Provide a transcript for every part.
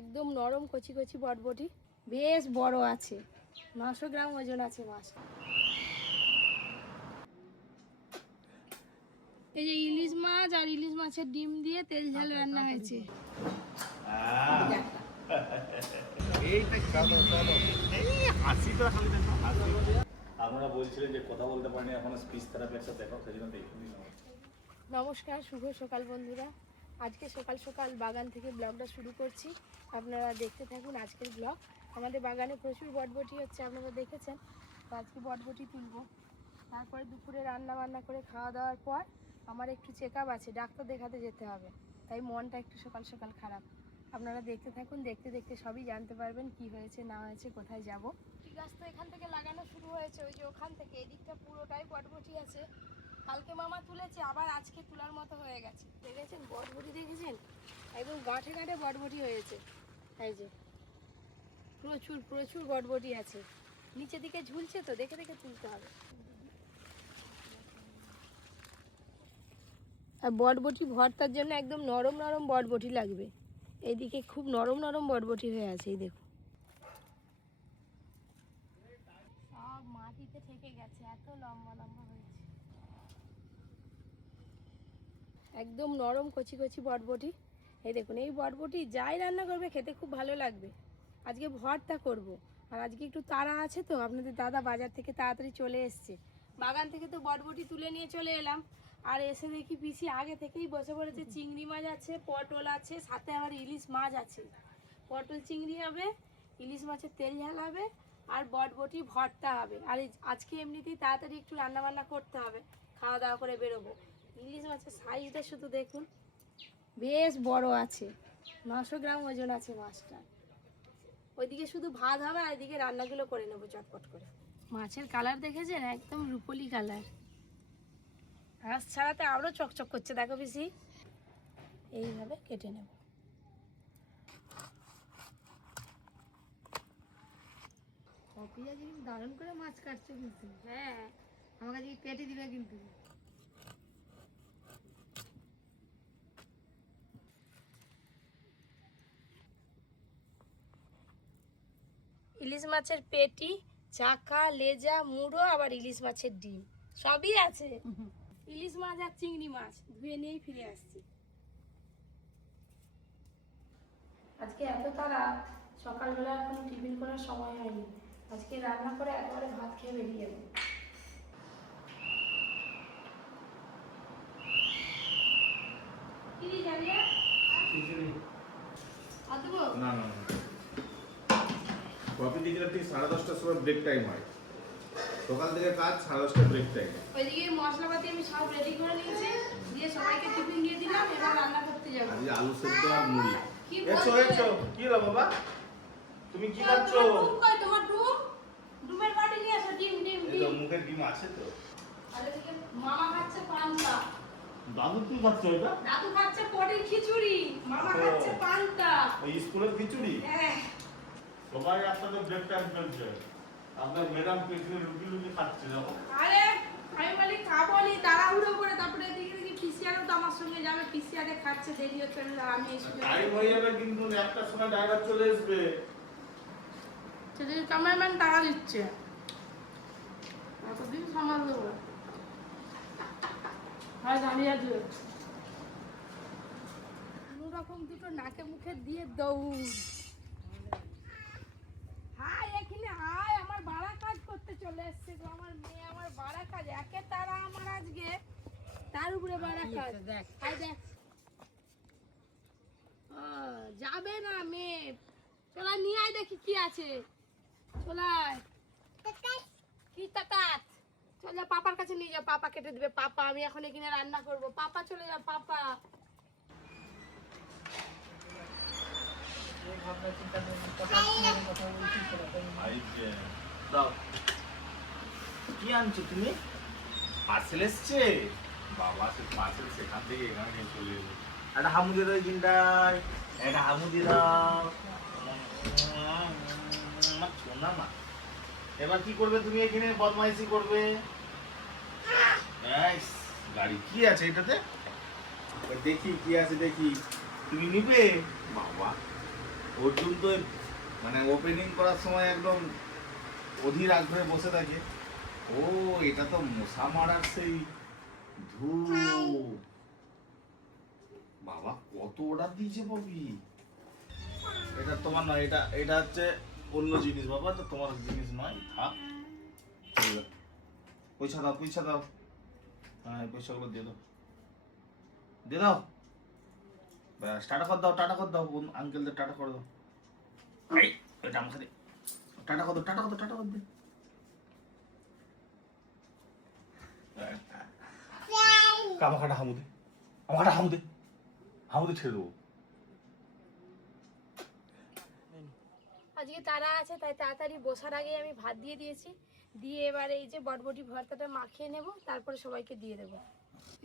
একদম নরম কচি কচি বটবটি, বেশ বড় আছে, 900 গ্রাম ওজন আছে মাছ। এই যে ইলিশ মাছ আর ইলিশ মাছের ডিম দিয়ে তেল ঝাল রান্না হয়েছে। আপনারা বলছিলেন যে কথা বলতে পারেনি, এখন স্পিচ থেরাপি একটা দেখো, সেই জন্য দেখে নিলাম। নমস্কার, শুভ সকাল বন্ধুরা। আজকে সকাল সকাল বাগান থেকে ব্লগটা শুরু করছি, আপনারা দেখতে থাকুন আজকের ব্লগ। আমাদের বাগানে প্রচুর বটবটি হচ্ছে, আপনারা দেখেছেন। তো আজকে বটবটি তুলবো, তারপরে দুপুরে রান্না বান্না করে খাওয়া দাওয়ার পর আমার একটু চেক আপ আছে, ডাক্তার দেখাতে যেতে হবে, তাই মনটা একটু সকাল সকাল খারাপ। আপনারা দেখতে থাকুন, দেখতে দেখতে সবই জানতে পারবেন কি হয়েছে না হয়েছে, কোথায় যাব। গাছ তো এখান থেকে লাগানো শুরু হয়েছে, ওই যে ওখান থেকে এদিকটা পুরোটাই বটবটি আছে। কালকে মামা তুলেছে, আবার আজকে তোলার মতো হয়ে গেছে। দেখেছেন বটবটি, দেখেছেন একদম গাঁঠে গাঁঠে বটবটি হয়েছে। এই যে প্রচুর প্রচুর বটবটি আছে, নিচে দিকে ঝুলছে, তো দেখে দেখে তুলতে হবে। আর বটবটি ভর্তার জন্য একদম নরম নরম বটবটি লাগবে। এইদিকে খুব নরম নরম বটবটি হয়ে আছে, এই দেখো সব মাটিতে ঠেকে গেছে, এত লম্বা লম্বা হয়েছে। একদম নরম কচি কচি বটবটি। এই দেখুন, এই বটবটি যাই রান্না করবে খেতে খুব ভালো লাগবে। আজকে ভর্তা করব, আর আজকে একটু তাড়া আছে, তো আপনাদের দাদা বাজার থেকে তাড়াতাড়ি চলে এসছে। বাগান থেকে তো বটবটি তুলে নিয়ে চলে এলাম, আর এসে দেখি পিসি আগে থেকেই বসে পড়েছে। চিংড়ি মাছ আছে, পটল আছে, সাথে আবার ইলিশ মাছ আছে। পটল চিংড়ি হবে, ইলিশ মাছের তেল ঝাল হবে, আর বটবটি ভর্তা হবে। আর আজকে এমনিতেই তাড়াতাড়ি একটু রান্না বান্না করতে হবে, খাওয়া দাওয়া করে বেরোবো। ইলিশ মাছের সাইজটা শুধু দেখুন, বেশ বড় আছে, 900 গ্রাম ওজন আছে মাছটা। ওইদিকে শুধু ভাত হবে, আর এদিকে রান্নাগুলো করে নেবো চটপট করে। মাছের কালার দেখেছেন, একদম রুপোলি কালার। হাঁস ছাড়াতে আরও চকচক করছে, দেখো পিসি। এইভাবে কেটে নেব। কপিয়া কিন্তু দারুণ করে মাছ কাটছে কিন্তু। হ্যাঁ, আমার কাছে কেটে দিবে কিন্তু। ইলিশ মাছের পেটি, চাকা, লেজা, মুড়ো, আবার ইলিশ মাছের ডিম সবই আছে। ইলিশ মাছ আর চিংড়ি মাছ ধুয়ে নিয়েই ফিরে আসছি। আজকে এত তাড়া, সকালবেলা এখন টিফিন করার সময় হয়নি। আজকে রান্না করে একেবারে ভাত খেয়ে বেরিয়ে যাবো। কি জানিয়ে না না না, কফি দিকে ঠিক 10:30টার সময় ব্রেক টাইম হয়। সকাল থেকে কাজ, 10:30টা ব্রেক টাইম। ওইদিকে মশলাপাতি আমি সব রেডি করে নিয়েছি, দিয়ে সবাইকে টিফিন দিয়ে দিলাম, এবার রান্না করতে যাবো। আজকে আলু সেদ্ধ আর মুড়ি। কি এসো এসো, কি হলো বাবা, তুমি কি খাচ্ছ? তোমার ডিম, ডিমের বাটি নিয়ে আসো। ডিম ডিম এই তো ডিম। মুখের ডিম আছে তো। আর এদিকে মামা খাচ্ছে পান্তা। দাদু কি খাচ্ছ এটা? দাদু খাচ্ছে পটির খিচুড়ি, মামা খাচ্ছে পান্তা। ওই স্কুলের খিচুড়ি? হ্যাঁ। সবাই আপনাদের ব্রেক টাইম চলছে, আপনার ম্যাডাম পেছনে রুটি রুটি খাচ্ছে না? আরে আমি বলি খাবো নি, তাড়াহুড়ো করে, তারপরে এদিকে দেখি পিসিয়ারও তো আমার সঙ্গে যাবে, পিসিয়ারে খাচ্ছে, দেরি হচ্ছে, আমি এসে টাইম হয়ে যাবে কিন্তু, একটার সময় ড্রাইভার চলে আসবে। সেদিকে ক্যামেরাম্যান তাড়া দিচ্ছে, এতদিন সামাল দেবো। হয় দাঁড়িয়ে আছে কোনোরকম দুটো নাকে মুখে দিয়ে দৌড়। হাই এখানে হাই, আমার বাড়া কাজ করতে চলে এসছে গো, আমার মেয়ে আমার বাড়া কাজ, একে তারা আমার আজকে, তার উপরে বাড়া কাজ। দেখ হাই দেখ, যাবে না মেয়ে, চলা নিয়ে আয় দেখি কি আছে, চলায় কি তাকাত, চল যা পাপার কাছে নিয়ে যাও, পাপা কেটে দিবে। পাপা, আমি এখন এখানে রান্না করব, পাপা চলে যাও পাপা। কি আনছো তুমি? পার্সেল এসছে বাবা, সে পার্সেল সেখান থেকে এখানে নিয়ে চলে এলো। একটা হামু দিয়ে দাও জিন্দাই, একটা হামু দিয়ে দাও আমার সোনা মা। এবার কি করবে তুমি? এখানে বদমাইশি করবে। গাড়ি কি আছে এটাতে? দেখি কি আছে, দেখি। তুমি নিবে বাবা, অর্জুন তো মানে ওপেনিং করার সময় একদম অধীর আগ্রহে বসে থাকে। ও এটা তো মশা মারার সেই ধু বাবা, কত অর্ডার দিয়েছে ববি। এটা তোমার নয়, এটা এটা হচ্ছে অন্য জিনিস বাবা, তো তোমার জিনিস নয়, থাক। পয়সা দাও, পয়সা দাও। হ্যাঁ, এই পয়সাগুলো দিয়ে দাও, দিয়ে দাও। ব্যাস, টাটা করে দাও, টাটা করে দাও, আঙ্কেলদের টাটা করে দাও। এই এটা আমাকে দে, টাটা করে দাও, টাটা করে দাও, টাটা করে দে। আমাকে হামু দে, আমাকে হামু দে, হামু দে, ছেড়ে দেবো। আজকে তারা আছে তাই তাড়াতাড়ি বসার আগে আমি ভাত দিয়ে দিয়েছি, দিয়ে এবার এই যে বটবটি ভর্তাটা মাখিয়ে নেব, তারপরে সবাইকে দিয়ে দেবো।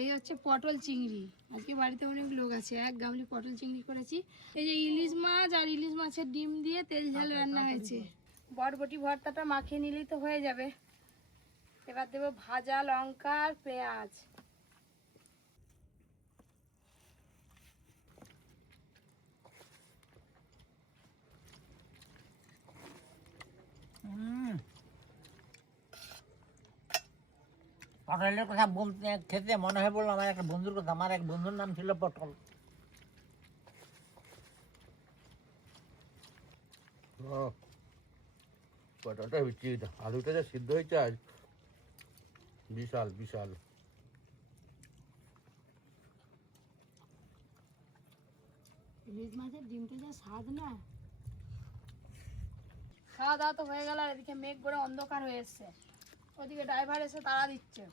এই হচ্ছে পটল চিংড়ি, আজকে বাড়িতে অনেক লোক আছে, এক গামলি পটল চিংড়ি করেছি। এই যে ইলিশ মাছ আর ইলিশ মাছের ডিম দিয়ে তেল ঝাল রান্না হয়েছে। বটবটি ভর্তাটা মাখিয়ে নিলেই তো হয়ে যাবে। এবার দেবো ভাজা লঙ্কা আর পেঁয়াজ। পটলের কথা বলতে খেতে মনে হয় বললো আমার একটা বন্ধুর কথা। আমার এক বন্ধুর নাম ছিল পটল। পটলটা হচ্ছে আলুটা যা সিদ্ধ হয়েছে আজ, বিশাল বিশাল। ইলিশ মাছের ডিমটা যা স্বাদ না। খাওয়া দাওয়া তো হয়ে গেল, আর এদিকে মেঘ করে অন্ধকার হয়ে এসছে। ওদিকে ড্রাইভার এসে তাড়া দিচ্ছে,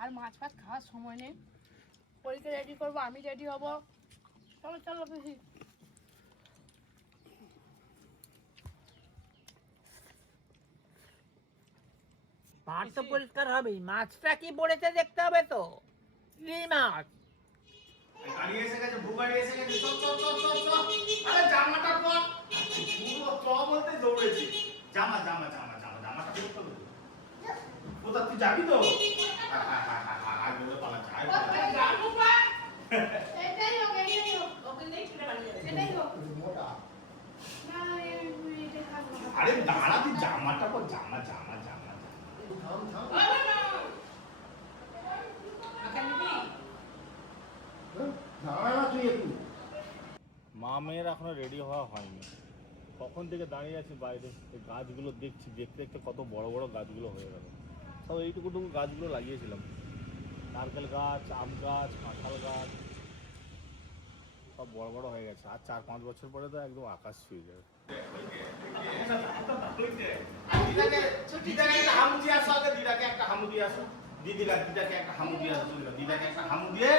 আর মাছ ফাছ খাওয়ার সময় নেই। পরীক্ষা রেডি করবো, আমি রেডি হব। চলো চলো বেশি। পাট তো পরিষ্কার হবেই, মাছটা কি পড়েছে দেখতে হবে তো। ইলিশ মাছ গাড়ি এসে গেছে, ভু গাড়ি এসে গেছে, চল চল চল চল চল। আরে জামাটা পর, পুরো চ বলতে দৌড়েছি। জামা জামা জামা জামা জামাটা বের করে দে। কোথা তুই যাবি তো? হ্যাঁ হ্যাঁ হ্যাঁ হ্যাঁ হ্যাঁ, আয় বলে পালা যায়। এটাই হোক, এটাই হোক। ওকে নেই কিনে বানিয়ে এটাই হোক। না এটা খাবো না। আরে দাঁড়া, তুই জামাটা পর, জামা জামা জামা। মা মেয়ের এখনো রেডি হওয়া হয়নি। কখন থেকে দাঁড়িয়ে আছি বাইরে, এই গাছগুলো দেখছি, দেখতে দেখতে কত বড় বড় গাছগুলো হয়ে গেল। সব এইটুকুটুকু গাছগুলো লাগিয়েছিলাম, নারকেল গাছ, আম গাছ, কাঁঠাল গাছ, সব বড় বড় হয়ে গেছে। আর 4-5 বছর পরে তো একদম আকাশ ছুঁয়ে যাবে। দিদাকে একটা হামু দিয়ে আসো, আগে দিদাকে একটা হামু দিয়ে আসো। দিদাকে একটা হামু দিয়ে আসো, দিদাকে একটা হামু দিয়ে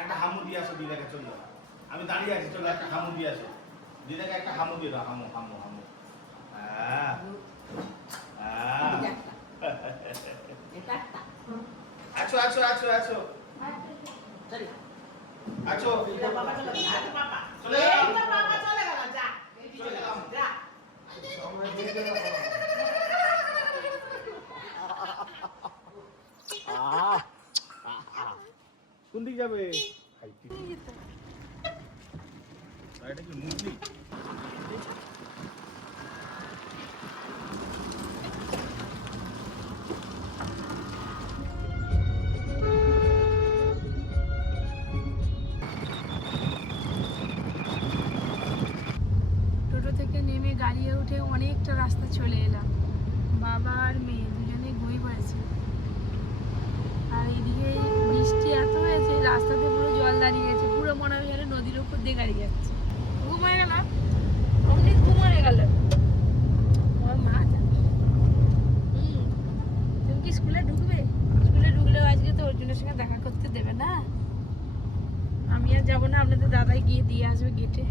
একটা হামু দিয়ে আসো দিদাকে। চলো, আমি দাঁড়িয়ে আছি, চলো একটা হামু দিয়ে আসো দিদাকে, একটা হামু দিয়ে দাও। হামু হামু হামু। হ্যাঁ আছো আছো আছো আছো আছো, চলে কোন দিকে যাবে? এটা কি মুসলি? টোটো থেকে নেমে গাড়িতে উঠে অনেকটা রাস্তা চলে এলাম। বাবা আর মেয়ে দুজনে বই পড়েছে, আর এদিকে বৃষ্টি এত হয়েছে রাস্তাতে পুরো জল দাঁড়িয়ে গেছে, পুরো মনে হয় যেন নদীর উপর দিয়ে গাড়ি যাচ্ছে। ঘুমায় গেল, অমনি ঘুমায় গেল। মা তুমি কি স্কুলে ঢুকবে? স্কুলে ঢুকলেও আজকে তো অর্জুনের সঙ্গে দেখা করতে দেবে না। আমি আর যাবো না, আপনাদের দাদাই গিয়ে দিয়ে আসবে গেটে।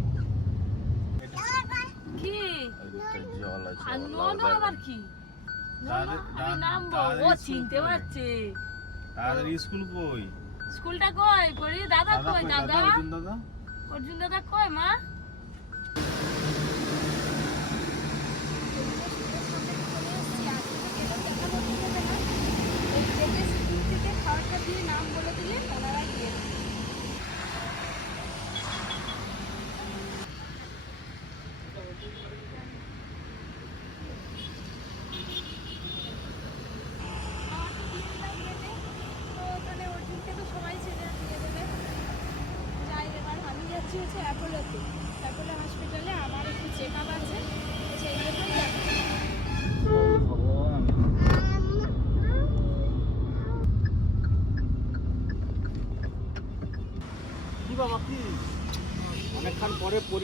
কি আর নন আবার কি? আমি নামবো, ও চিনতে পারছে। তাদের স্কুল কই? স্কুলটা কই পড়ি? দাদা কই? দাদা অর্জুন দাদা, অর্জুন দাদা কই? মা খাবারটা দিয়ে নাম বলে দিলে ওনারাই দিয়ে দেবে।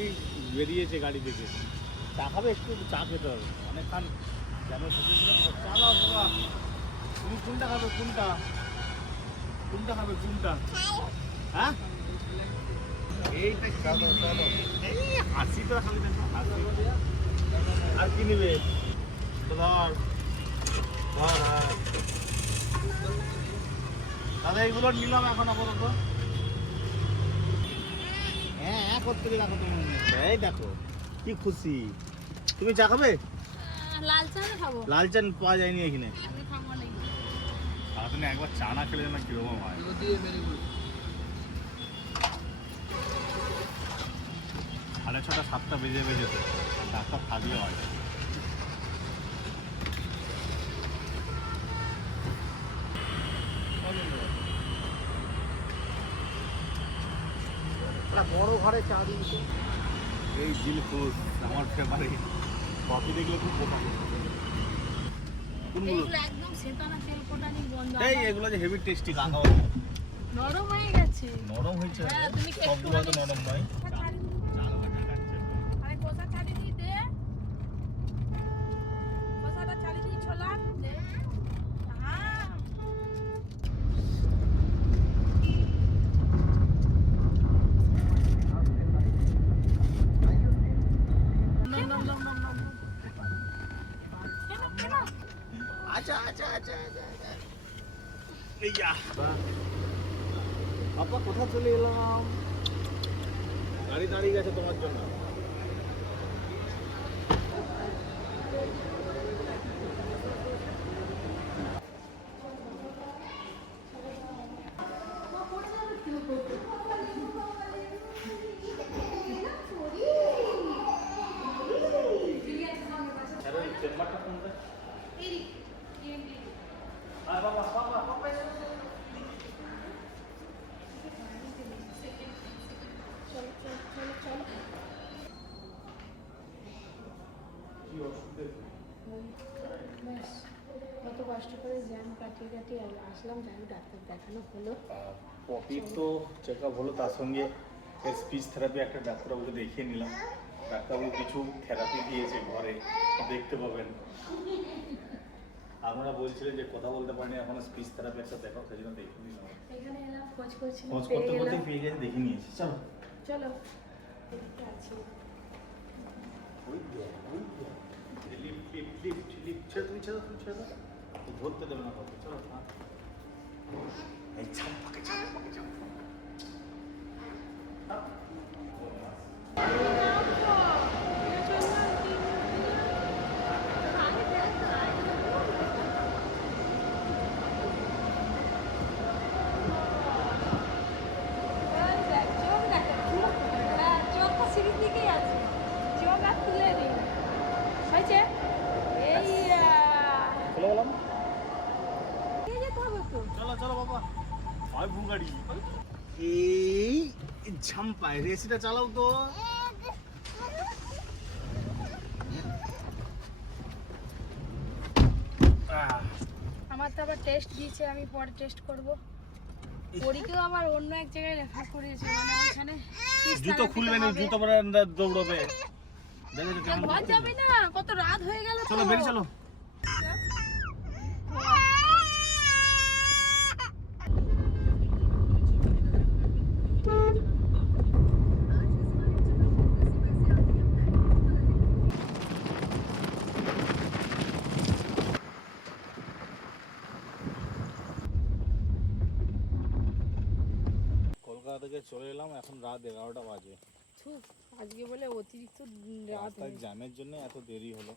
অলরেডি বেরিয়েছে গাড়ি থেকে। চা খাবে? একটু চা খেতে হবে, অনেকক্ষণ জ্যামে ফেসেছিলাম। চা দাও বাবা। তুমি কোনটা খাবে? কোনটা কোনটা খাবে? কোনটা? হ্যাঁ এইটা চলো চলো। এই হাসি তো খালি দেখো, হাসি। আর কি নেবে? তো ধর ধর। হ্যাঁ দাদা এইগুলো নিলাম এখন আপাতত। হ্যাঁ করতে রাখো তুমি। এই দেখো কি খুশি। তুমি চা খাবে? লাল চা খাবো। লাল চা পাওয়া যায়নি এখানে। আমি খাবো না। সারাদিনে একবার চা না খেলে না কিরকম হয়। সাড়ে ছটা 7টা বেজে তো ডাক্তার খাবিয়ে হয়। বড় ঘরে চা দিয়েছে। এই দিলখুশ আমার ফেভারিট। কফি দেখলে খুব পোকা। কোনগুলো? এগুলো একদম সেটানা তেল কোটানি গন্ধ। এই এগুলো যে হেভি টেস্টি কাকাও। নরম হয়ে গেছে। নরম হয়েছে। হ্যাঁ, তুমি কি সবগুলো তো নরম নয়। চাল ভাজা খাচ্ছে। আরে কোসা ছাড়ি দিয়ে দে। কোসাটা ছাড়ি দিয়ে ছোলা দে। হ্যাঁ। আচ্ছা আচ্ছা আচ্ছা আচ্ছা। এইয়া আপা কোথা চলে এলাম? গাড়ি দাঁড়িয়ে গেছে তোমার জন্য। চেম্বারটা কোনটা? আর বাবা বাবা বাবা কি অসুবিধা? ব্যাস কত কষ্ট করে জ্যাম কাটিয়ে কাটিয়ে আসলাম, যাই হোক ডাক্তার দেখানো হলো। পপির তো চেক আপ হলো, তার সঙ্গে এর স্পিচ থেরাপি একটা ডাক্তারবাবুকে দেখিয়ে নিলাম। ডাক্তারবাবু কিছু থেরাপি দিয়েছে ঘরে, দেখতে পাবেন। আপনারা বলছিলেন যে কথা বলতে পারেনি, এখন স্পিচ থেরাপি একটা দেখাও, সেই জন্য দেখে নিলাম। এখানে এলাম, খোঁজ করছিলাম, খোঁজ পেয়ে করতে করতে গেলাম। পেয়ে গেছে, দেখে নিয়েছি। চলো চলো এদিকে আছি। লিফট ছেড়ে তুমি ছেড়ে তুমি ছেড়ে দাও, ধরতে দেবে না কাউকে। চলো এই চাপাকে চাপাকে চাপা। চলে গেলাম। চলো চলো বাবা, হয় ভুগাড়ি। এই ঝাম্পায় রেসিটা চালাও তো। আমার তো আবার টেস্ট দিয়েছে, আমি পরে টেস্ট করব। পরীকেও আবার অন্য এক জায়গায় রেফার করেছে, মানে ওখানে জুতো খুলবে না, জুতো পরে দৌড়বে। দেখো তো কেমন ঘর যাবে না, কত রাত হয়ে গেল। চলো বেরিয়ে চলো। কলকাতা থেকে চলে এলাম, এখন রাত 11টা বাজে। আজকে বলে অতিরিক্ত রাত রাস্তায় জ্যামের জন্য এত দেরি হলো।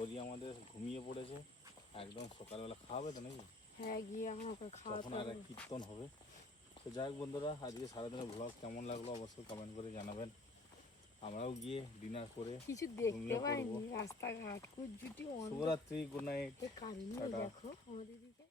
ওরি আমাদের ঘুমিয়ে পড়েছে, একদম সকালবেলা খাওয়াবে তো নাকি? হ্যাঁ, গিয়ে আমার ওকে তখন খাওয়াতে আর এক হবে। কীর্তন হবে। তো যাই হোক বন্ধুরা, আজকে সারাদিনের ভ্লগ কেমন লাগলো অবশ্যই কমেন্ট করে জানাবেন। আমরাও গিয়ে ডিনার করে কিছু দেখতে ঘুমিয়ে পাইনি, পড়বো। রাস্তাঘাট কুজ্জুটি শুভরাত্রি, গুড নাইট। কারণে টাটা। দেখো আমাদের দিকে